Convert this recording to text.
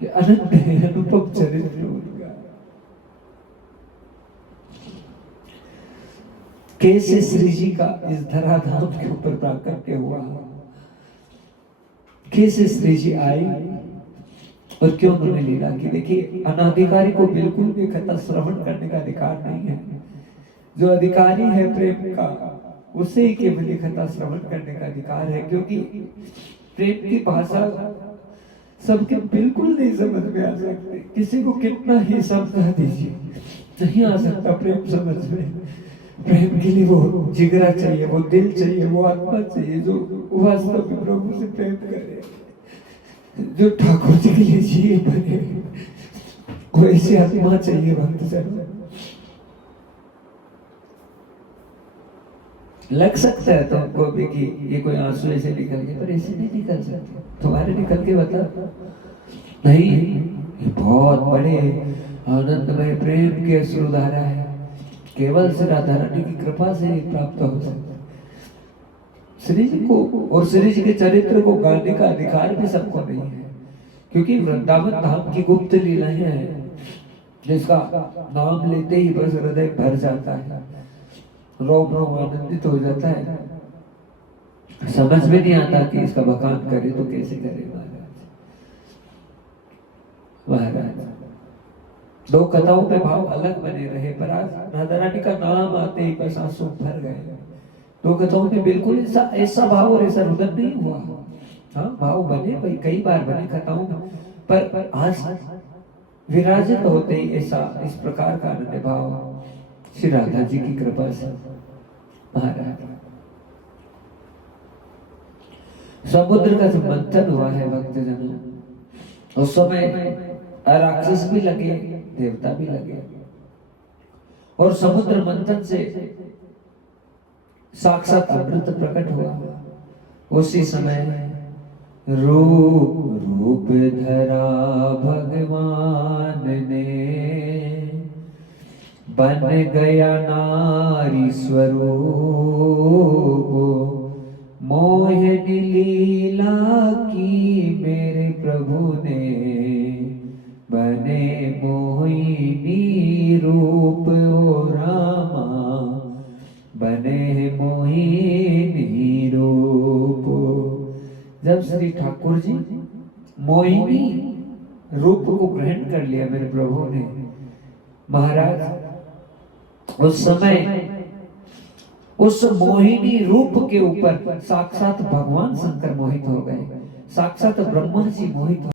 ये अनंत है, अनुपम चरित्र उनका। कैसे श्री जी का इस धराधाम के ऊपर प्राकट्य हुआ, कैसे श्री जी आई और क्यों उन्होंने लीला की। देखिए, अनाधिकारी को बिल्कुल भी कथा श्रवण करने का अधिकार नहीं है। जो अधिकारी है प्रेम का, उसे ही केवल कथा श्रवण करने का अधिकार है, क्योंकि प्रेम की भाषा सबके बिल्कुल नहीं समझ में आ सकती। किसी को कितना ही समझा दीजिए, नहीं आ सकता प्रेम समझ में। प्रेम के लिए वो जिगरा चाहिए, वो दिल चाहिए, वो आत्मा चाहिए जो वास्तव में प्रभु से प्रेम करे, जो ठाकुर जी के लिए जिए बने, वो ऐसी आत्मा चाहिए भक्तजन। लग सकता है तुमको भी कि ये कोई आंसू ऐसे निकल गए, पर ऐसे नहीं निकल सकते। तुम्हारे निकल के बता, नहीं, ये बहुत बड़े आनंदमय प्रेम के अश्रुधारा है, केवल श्री राधा रानी की कृपा से प्राप्त हो सकता है। श्री जी को और श्री जी के चरित्र को गाने का अधिकार भी सबको नहीं है, क्योंकि वृंदावन धाम की गुप्त लीलाएं हैं, जिसका नाम लेते ही बस हृदय भर जाता है, रोम रोम आनंदित हो जाता है। समझ में नहीं आता कि इसका बखान करे तो कैसे करे। महाराज दो कथाओं में भाव अलग बने रहे, पर आज राधा रानी का नाम आते ही बस आंसू भर गए। दो कथाओं में बिल्कुल ऐसा भाव और ऐसा रुदन नहीं हुआ। हाँ, भाव बने भाई, कई बार बने कथाओं में, पर आज विराजित होते ही ऐसा इस प्रकार का आनंद भाव श्री राधा जी की कृपा से। महाराज समुद्र का जो मंथन हुआ है भक्तजनों, उस समय राक्षस भी लगे, देवता भी लगे, और समुद्र मंथन से साक्षात अमृत प्रकट हुआ। उसी समय रूप धरा भगवान ने, बन गया नारी स्वरूप, मोहिनी लीला की मेरे प्रभु ने, बने मोहिनी रूप ओ रामा, बने मोहिनी रूप। जब श्री ठाकुर जी मोहिनी रूप को ग्रहण कर लिया मेरे प्रभु ने, महाराज उस समय उस मोहिनी रूप के ऊपर साक्षात भगवान शंकर मोहित हो गए, साक्षात ब्रह्मा जी मोहित हो